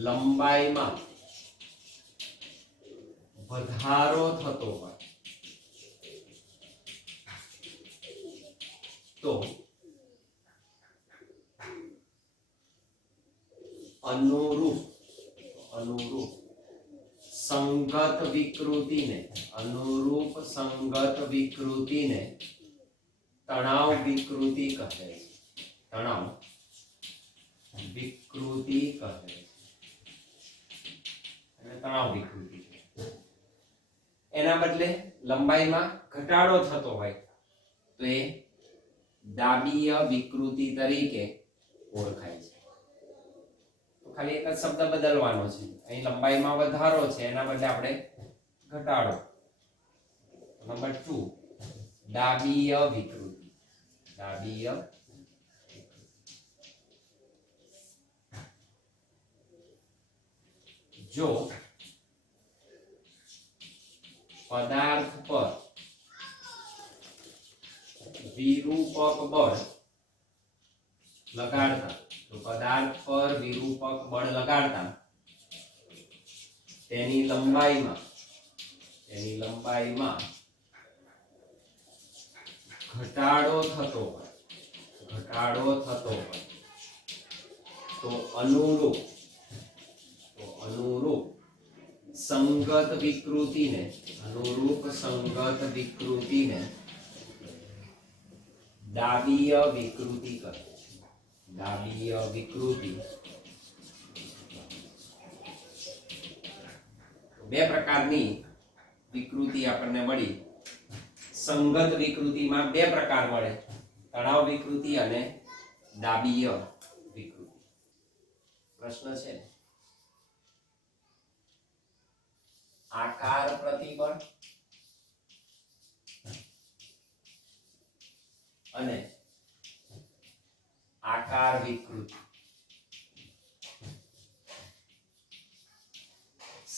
લંબાઈમાં વધારો થતો હોય તો સંગત વિકૃતિને તણાવ વિકૃતિ કહે છે. તણાવ વિકૃતિ કહે છે. તણાવ વિકૃતિ એના બદલે લંબાઈમાં ઘટાડો થતો હોય તો એ દાબીય વિકૃતિ તરીકે ઓળખાય છે. તો ખાલી એક જ શબ્દ બદલવાનો છે. અહીં લંબાઈમાં વધારો છે એના બદલે આપણે ઘટાડો. નંબર 2 દાબીય વિકૃતિ. દાબીય જો પદાર્થ પર વિરૂપક બળ લગાડતા તેની લંબાઈમાં ઘટાડો થતો હોય તો અનુરૂપ સંગત વિકૃતિને દાબીય વિકૃતિ કહે છે. દાબીય વિકૃતિ બે પ્રકારની વિકૃતિ આપણને મળી. સંગત વિકૃતિમાં બે પ્રકાર મળે, તણાવ વિકૃતિ અને દાબીય વિકૃતિ. પ્રશ્ન છે આકાર પ્રતિબળ અને આકાર વિકૃતિ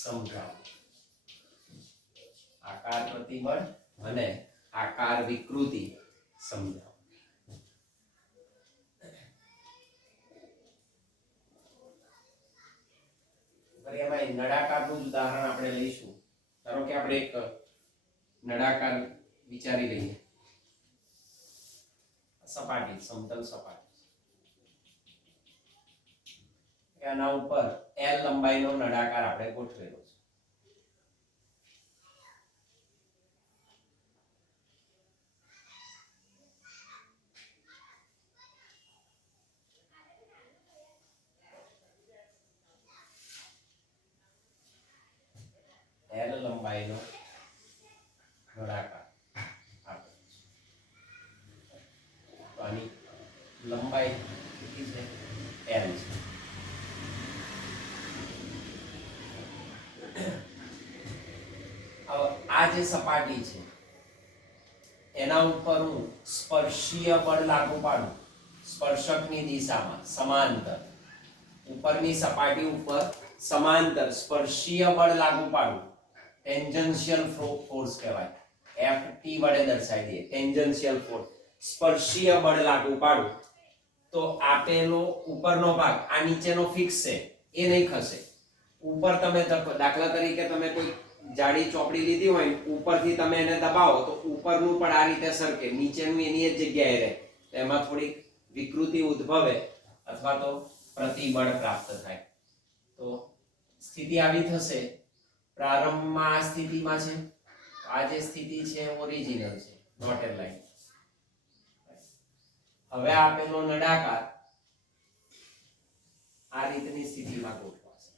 સમજાવો. આકાર પ્રતિબળ અને આકાર વિકૃતિ સમજાવો. એમાં નળાકારનું ઉદાહરણ આપણે લઈશું. ધારો કે આપણે એક નળાકાર વિચારી લઈએ. સપાટી, સમતલ સપાટી. એના ઉપર L લંબાઈનો નળાકાર આપણે ગોઠવેલો છે. L લંબાઈનો નળાકાર આપેલો છે. તો આની લંબાઈ કેટલી છે? L છે. આ જે સપાટી છે એના ઉપર હું સ્પર્શીય બળ લાગુ પાડું, સ્પર્શકની દિશામાં સમાંતર, ઉપરની સપાટી ઉપર સમાંતર સ્પર્શીય બળ લાગુ પાડું, ટેન્જન્શિયલ ફોર્સ કહેવાય. ft વડે દર્શાવી દઈએ. ટેન્જન્શિયલ ફોર્સ, સ્પર્શીય બળ લાગુ પાડું તો આપેલો ઉપરનો ભાગ આ નીચેનો ફિક્સ છે, એ નહીં ખસે. ઉપર તમે દાખલા તરીકે તમે કોઈ જાડી ચોપડી લીધી હોય, ઉપરથી તમે એને દબાવો તો ઉપરનું પણ આ રીતે સરકે, નીચેનું એની જ જગ્યાએ રહે. એમાં થોડી વિકૃતિ ઉદ્ભવે અથવા તો પ્રતિબળ પ્રાપ્ત થાય. તો સ્થિતિ આવી થશે. પ્રારંભમાં આ સ્થિતિમાં છે, આ જે સ્થિતિ છે ઓરિજિનલ છે, ડોટેડ લાઈન. હવે આપેલો નળાકાર આ રીતની સ્થિતિમાં ગોઠવાશે.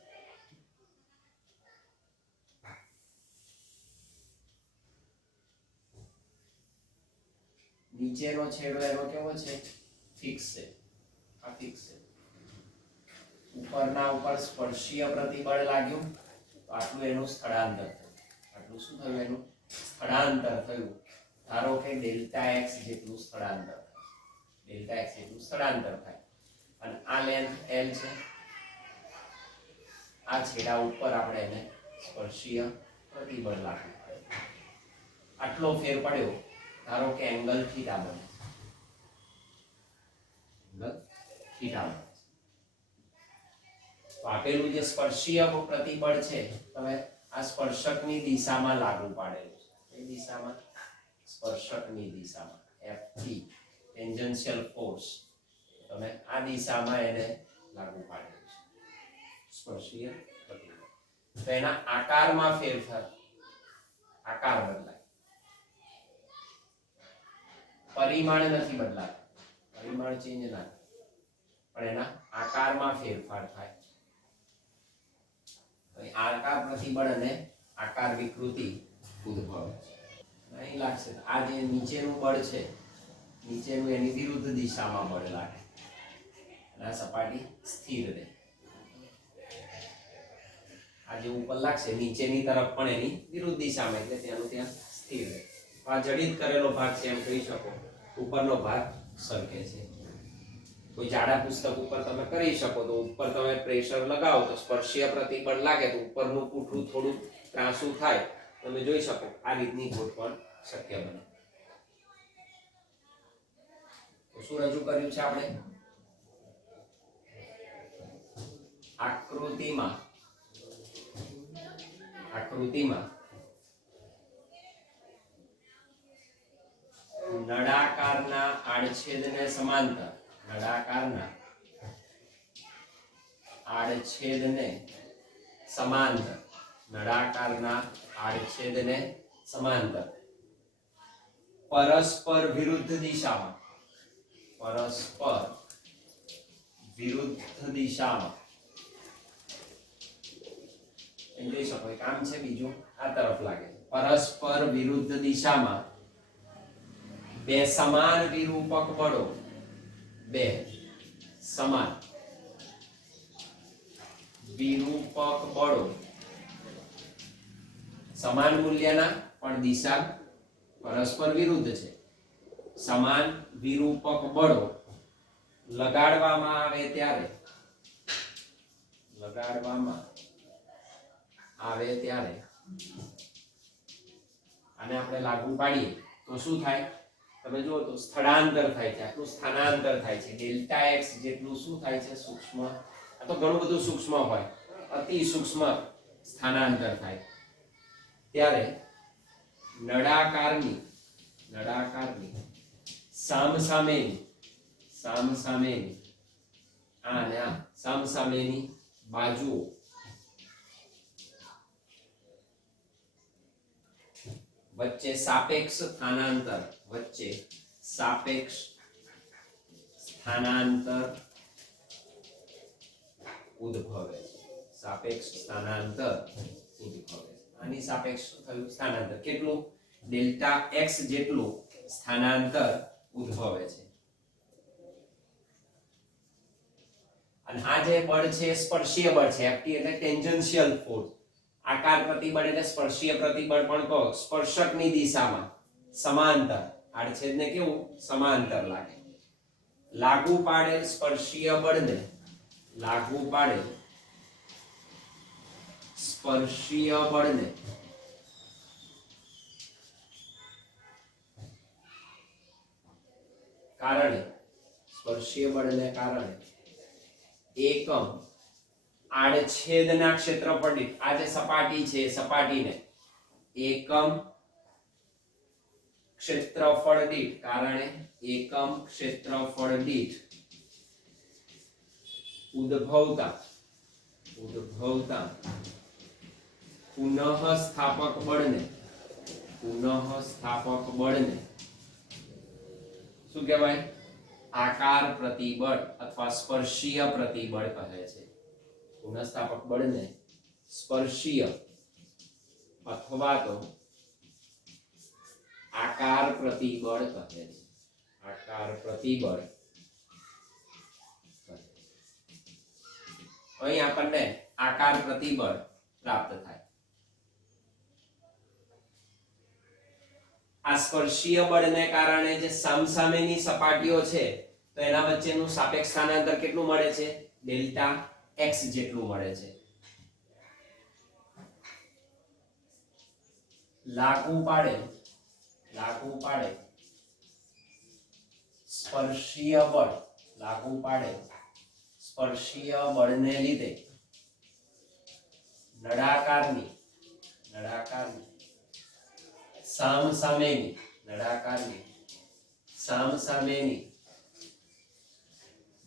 નીચેનો છેડો એનો કેવો છે? ફિક્સ છે. આ ફિક્સ છે. ઉપરના ઉપર સ્પર્શીય પ્રતિબળ લાગ્યું તો આટલું એનું સ્થળાંતર થયું. આટલું શું થયું? એનું સ્થળાંતર થયું. ધારો કે ડેલ્ટા એક્સ જેટલું સ્થળાંતર થાય. ડેલ્ટા એક્સ જેટલું સ્થળાંતર થાય. અને આ લેન્થ L છે. આ છેડા ઉપર આપણે એને સ્પર્શીય પ્રતિબળ લાગ્યું. આટલો ફેર પડ્યો. ધારો કે એંગલ થીટા બને. એંગલ થીટા બને. તો આપેલું જે સ્પર્શીય પ્રતિબળ છે તમે આ સ્પર્શકની દિશામાં લાગુ પાડેલું છે. એ દિશામાં સ્પર્શકની દિશામાં ft ટેન્જન્શિયલ ફોર્સ તમે આ દિશામાં એને લાગુ પાડેલું છે. સ્પર્શીય પ્રતિબળ. તો એના આકારમાં ફેરફાર, આકાર બદલાય, પરિમાણ નથી બદલાતું, પરિમાણ ચેન્જ ના થાય, પણ એના આકારમાં ફેરફાર થાય. આકાર પ્રતિબળ અને આકાર વિકૃતિ ઉદ્ભવે. અહીં લાગશે આ જે નીચેનું બળ છે, નીચેનું એની વિરુદ્ધ દિશામાં બળ લાગે અને આ સપાટી સ્થિર રહે. આ જે ઉપર લાગશે નીચેની તરફ પણ એની વિરુદ્ધ દિશામાં, એટલે ત્યાંનું ત્યાં સ્થિર રહે. આ જડિત કરેલો ભાગ છે એમ કહી શકો, ઉપરનો ભાગ સરકે છે. કોઈ જાડા પુસ્તક ઉપર તમે કરી શકો તો ઉપર તમે પ્રેશર લગાવો તો સ્પર્શીય પ્રતિબળ લાગે તો ઉપરનું પૂઠું થોડું ત્રાંસું થાય, તમે જોઈ શકો આ રીતની ગોઠવણ શક્ય બને. તો શું રજૂ કર્યું છે આપણે? આકૃતિમાં નળાકારના આડછેદને સમાંતર, નળાકારના આડછેદને સમાંતર, નળાકારના આડછેદને સમાંતર પરસ્પર વિરુદ્ધ દિશામાં, પરસ્પર વિરુદ્ધ દિશામાં એમ જોઈ શકો. કામ છે બીજું આ તરફ લાગે. પરસ્પર વિરુદ્ધ દિશામાં બે સમાન વિરૂપક બળો, બે સમાન વિરૂપક બળો સમાન મૂલ્યના પણ દિશા પરસ્પર વિરુદ્ધ છે. સમાન વિરૂપક બળો લગાડવામાં આવે ત્યારે, લગાડવામાં આવે ત્યારે આને આપણે લાગુ પાડીએ તો શું થાય? તમે જુઓ તો સ્થળાંતર થાય છે, આટલું સ્થાનાંતર થાય છે. ડેલ્ટા એક્સ જેટલું શું થાય છે? સૂક્ષ્મ. આ તો ઘણું બધું સૂક્ષ્મ હોય, અતિ સૂક્ષ્મ સ્થાનાંતર થાય. ત્યારે નળાકારની સામસામેની આ અને આ સામસામેની બાજુઓ વચ્ચે સાપેક્ષ સ્થાનાંતર ઉદ્ભવે. સાપેક્ષ સ્થાનાંતર ઉદ્ભવે. આની સાપેક્ષ થયું સ્થાનાંતર. કેટલું? ડેલ્ટા એક્સ જેટલું સ્થાનાંતર ઉદ્ભવે છે. અને આ જે બળ છે સ્પર્શીય બળ છે. એફટી એટલે ટેન્જન્શિયલ ફોર્સ. આકાર પ્રતિબળ એટલે સ્પર્શીય પ્રતિબળ પણ કહો. સ્પર્શકની દિશામાં સમાંતર, આડછેદને કેવું સમાંતર લાગે. લાગુ પાડેલ સ્પર્શીય બળને, લાગુ પાડેલ સ્પર્શીય બળને કારણે, સ્પર્શીય બળને કારણે એકમ આડછેદના ક્ષેત્રફળ દીઠ, આ જે સપાટી છે સપાટીને એકમ ક્ષેત્રફળ દીઠ, કારણે એકમ ક્ષેત્રફળ દીઠ ઉદ્ભવતા પુનઃસ્થાપક બળને શું કહેવાય? આકાર પ્રતિબળ અથવા સ્પર્શીય પ્રતિબળ કહે છે. પુનઃસ્થાપક બળને સ્પર્શીય અથવા તો આકાર પ્રતિબળ કહે છે. આકાર પ્રતિબળ. અહીં આપણને આકાર પ્રતિબળ પ્રાપ્ત થાય. આ સ્પર્શીય બળને કારણે જે સામસામેની સપાટીઓ છે તો એના વચ્ચેનું સાપેક્ષ સ્થાનાંતર કેટલું મળે છે? ડેલ્ટા એક્સ જેટલું મળે છે. લાગુ પાડે સ્પર્શીય બળને લીધે નળાકારની સામસામેની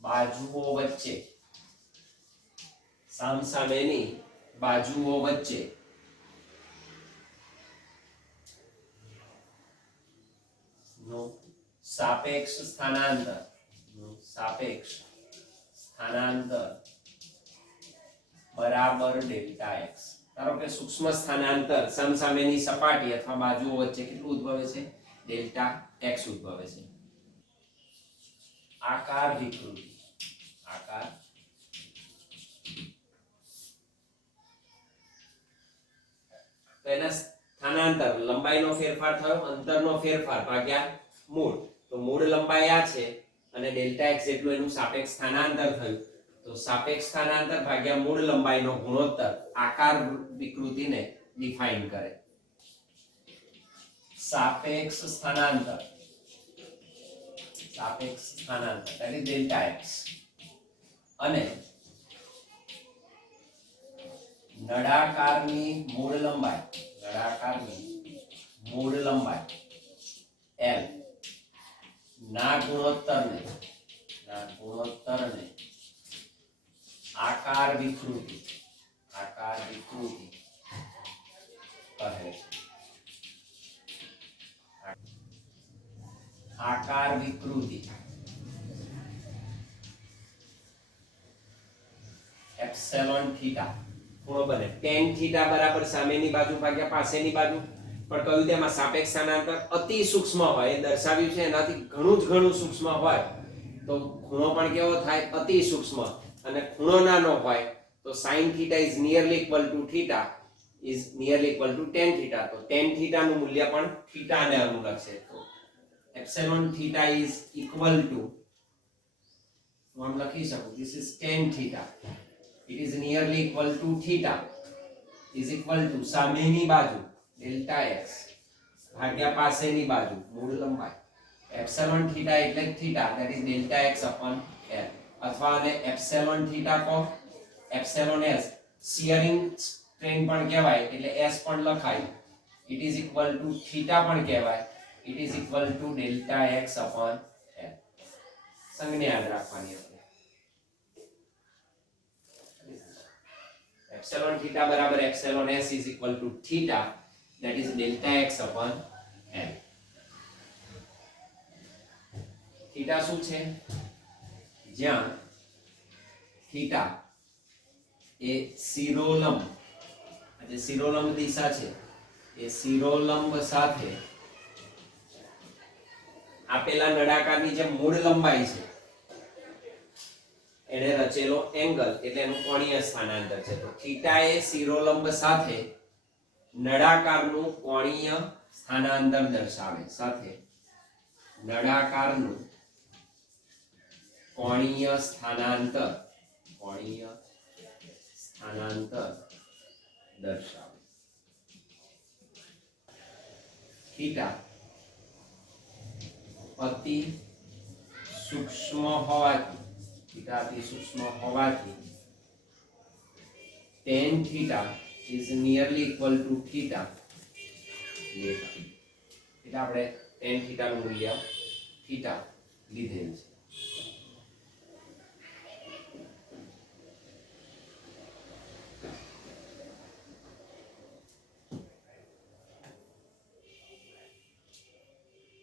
બાજુઓ વચ્ચે, સામસામેની બાજુઓ વચ્ચે નું સાપેક્ષ સ્થાનાંતર બરાબર ડેલ્ટા એક્સ. ધારો કે સૂક્ષ્મ સ્થાનાંતર સમસામેની સપાટી અથવા બાજુઓ વચ્ચે કેટલું ઉદ્ભવે છે? ડેલ્ટા એક્સ ઉદ્ભવે છે. આકાર વિકૃતિ તો એના સ્થાનાંતર લંબાઈનો ફેરફાર થયો, અંતરનો ફેરફાર ભાગ્યા મૂળ. તો મૂળ લંબાઈ આ છે અને ડેલ્ટા એક્સ જેટલું એનું સાપેક્ષ સ્થાનાંતર થયું. તો સાપેક્ષ સ્થાનાંતર ભાગ્યા મૂળ લંબાઈનો ગુણોત્તર આકાર વિકૃતિને ડિફાઇન કરે. સાપેક્ષ સ્થાનાંતર that is delta x અને નળાકારની મૂળ લંબાઈ l ના ગુણોત્તરને આકાર વિકૃતિ કહે છે. આકાર વિકૃતિ એપ્સિલોન થીટા ખૂણો બને. tan થીટા બરાબર સામેની બાજુ ભાગ્યા પાસેની બાજુ. પણ કહ્યું તેમાં સાપેક્ષ સ્થાનાંતર અતિ સૂક્ષ્મ હોય, એ દર્શાવ્યું છે એનાથી ઘણું સૂક્ષ્મ હોય તો ખૂણો પણ કેવો થાય? અતિ સૂક્ષ્મ. અને ખૂણો નાનો હોય તો sin theta is nearly equal to theta is nearly equal to tan theta. તો tan theta નું મૂલ્ય પણ theta ને અનુલક્ષે છે. તો epsilon theta is equal to, હું આમ લખી શકું, this is tan theta, it is nearly equal to theta is equal to સામેની બાજુ delta x ભાગ્યા પાસેની બાજુ મૂળ લંબાઈ. epsilon theta એટલે theta, that is delta x upon l. અથવા આને epsilon theta કહો, epsilon s શીયરિંગ સ્ટ્રેન પણ કહેવાય એટલે s પણ લખાય. it is equal to theta પણ કહેવાય. it is equal to delta x upon l. સંજ્ઞા યાદ રાખવાની આપણે. epsilon theta બરાબર epsilon s is equal to theta, that is delta x upon l. theta શું છે? જ્યાં theta એ શિરોલંબ, જે શિરોલંબ દિશા છે એ શિરોલંબ સાથે આપેલા નળાકારની જે મૂળ લંબાઈ છે એને રચેલો એંગલ એટલે એનું કોણીય સ્થાનાંતર છે. તો થીટા એ શિરોલંબ સાથે નળાકારનું કોણીય સ્થાનાંતર દર્શાવે. નળાકારનું કોણીય સ્થાનાંતર દર્શાવે. થીટા અતિ સૂક્ષ્મ હોવાથી tan theta is nearly equal to theta લેતા. એટલે આપણે tan theta નું મૂલ્ય theta લીધેલ છે.